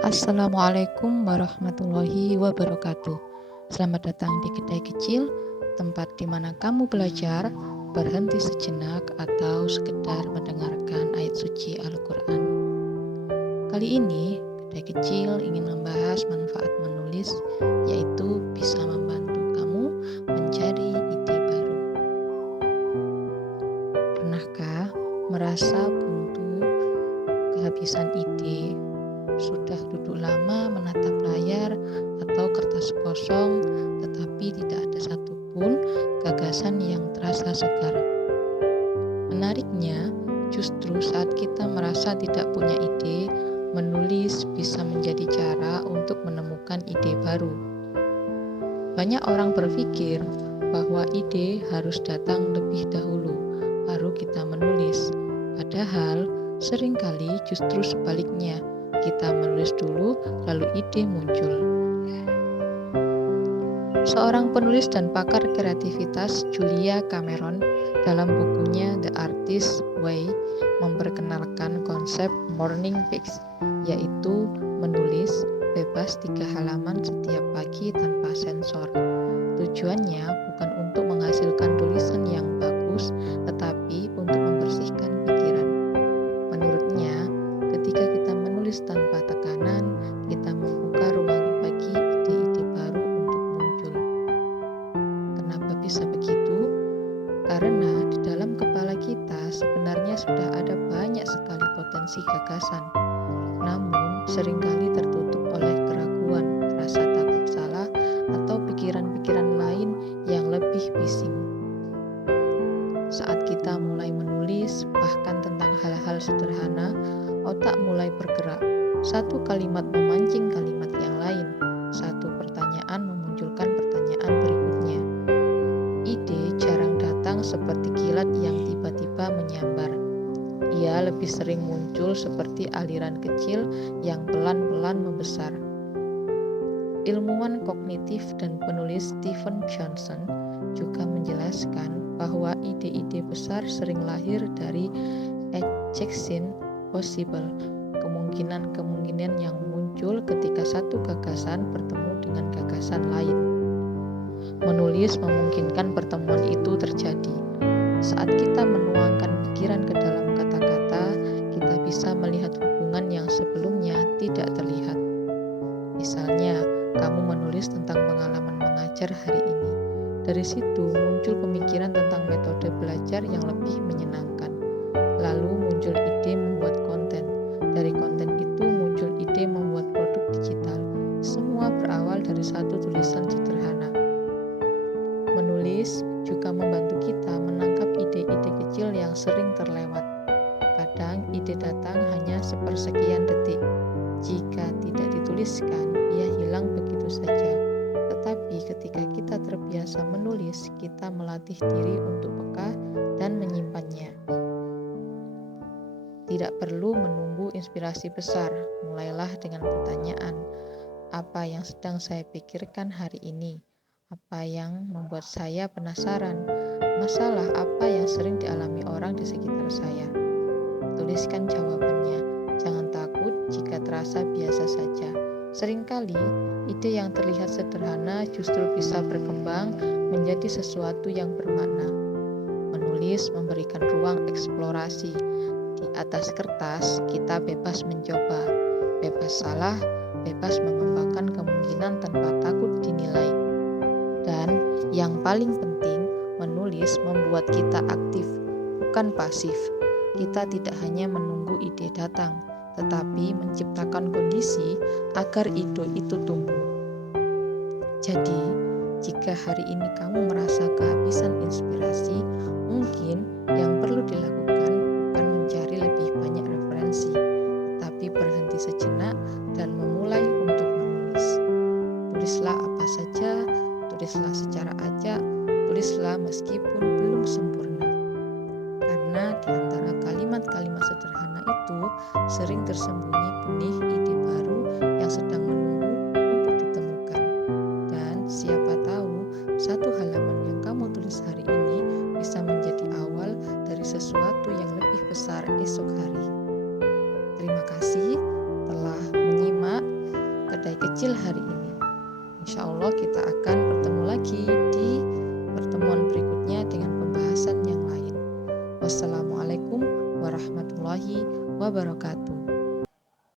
Assalamualaikum warahmatullahi wabarakatuh. Selamat datang di Kedai Kecil, tempat di mana kamu belajar, berhenti sejenak, atau sekedar mendengarkan ayat suci Al-Quran. Kali ini, Kedai Kecil ingin membahas manfaat menulis, yaitu bisa membantu kamu mencari ide baru. Pernahkah merasa buntu, kehabisan ide? Sudah duduk lama menatap layar atau kertas kosong, tetapi tidak ada satupun gagasan yang terasa segar. Menariknya, justru saat kita merasa tidak punya ide, menulis bisa menjadi cara untuk menemukan ide baru. Banyak orang berpikir bahwa ide harus datang lebih dahulu, baru kita menulis. Padahal, seringkali justru sebaliknya. Kita menulis dulu, lalu ide muncul. Seorang penulis dan pakar kreativitas, Julia Cameron, dalam bukunya The Artist's Way, memperkenalkan konsep morning pages, yaitu menulis bebas 3 halaman setiap pagi tanpa sensor. Tujuannya bukan untuk menghasilkan tulisan yang bagus, tetapi untuk membersihkan pikiran. Menurutnya, ketika kita menulis tanpa tekanan, kita membuka ruang bagi ide-ide baru untuk muncul. Kenapa bisa begitu? Karena di dalam kepala kita sebenarnya sudah ada banyak sekali potensi gagasan, namun seringkali tertutup oleh keraguan, rasa takut salah, atau pikiran-pikiran lain yang lebih bising. Saat kita mulai menulis, bahkan tentang hal-hal sederhana, otak mulai bergerak. Satu kalimat memancing kalimat yang lain. Satu pertanyaan memunculkan pertanyaan berikutnya. Ide jarang datang seperti kilat yang tiba-tiba menyambar. Ia lebih sering muncul seperti aliran kecil yang pelan-pelan membesar. Ilmuwan kognitif dan penulis Stephen Johnson juga menjelaskan bahwa ide-ide besar sering lahir dari adjacent possible, kemungkinan-kemungkinan yang muncul ketika satu gagasan bertemu dengan gagasan lain. Menulis memungkinkan pertemuan itu terjadi. Saat kita menuangkan pikiran ke dalam kata-kata, kita bisa melihat hubungan yang sebelumnya tidak terlihat. Misalnya, kamu menulis tentang pengalaman mengajar hari ini. Dari situ muncul pemikiran tentang metode belajar yang lebih menyenangkan. Lalu muncul ide membuat konten. Dari konten itu muncul ide membuat produk digital. Semua berawal dari satu tulisan sederhana. Menulis juga membantu kita menangkap ide-ide kecil yang sering terlewat. Kadang ide datang hanya sepersekian detik. Jika tidak dituliskan, ia hilang begitu saja. Tetapi ketika kita terbiasa menulis, kita melatih diri untuk peka dan menyimpannya. Tidak perlu menunggu inspirasi besar, mulailah dengan pertanyaan, apa yang sedang saya pikirkan hari ini? Apa yang membuat saya penasaran? Masalah apa yang sering dialami orang di sekitar saya? Tuliskan jawabannya, jangan takut jika terasa biasa saja. Seringkali, ide yang terlihat sederhana justru bisa berkembang menjadi sesuatu yang bermakna. Menulis memberikan ruang eksplorasi. Di atas kertas, kita bebas mencoba, bebas salah, bebas mengembangkan kemungkinan tanpa takut dinilai. Dan yang paling penting, menulis membuat kita aktif, bukan pasif. Kita tidak hanya menunggu ide datang, tetapi menciptakan kondisi agar ide itu tumbuh. Jadi, jika hari ini kamu merasa kehabisan inspirasi, mungkin yang perlu dilakukan bukan mencari lebih banyak referensi, tapi berhenti sejenak dan memulai untuk menulis. Tulislah apa saja, tulislah secara acak, tulislah meskipun belum sempurna. Karena di antara kalimat-kalimat sederhana itu sering tersembunyi benih ide baru yang sedang menunggu untuk ditemukan. Dan siapa tahu, satu halaman yang kamu tulis hari ini bisa menjadi awal dari sesuatu yang lebih besar esok hari. Terima kasih telah menyimak kecil hari ini. Insya Allah kita akan bertemu lagi di pertemuan berikutnya dengan pembahasan yang lain. Wassalamualaikum warahmatullahi wabarakatuh.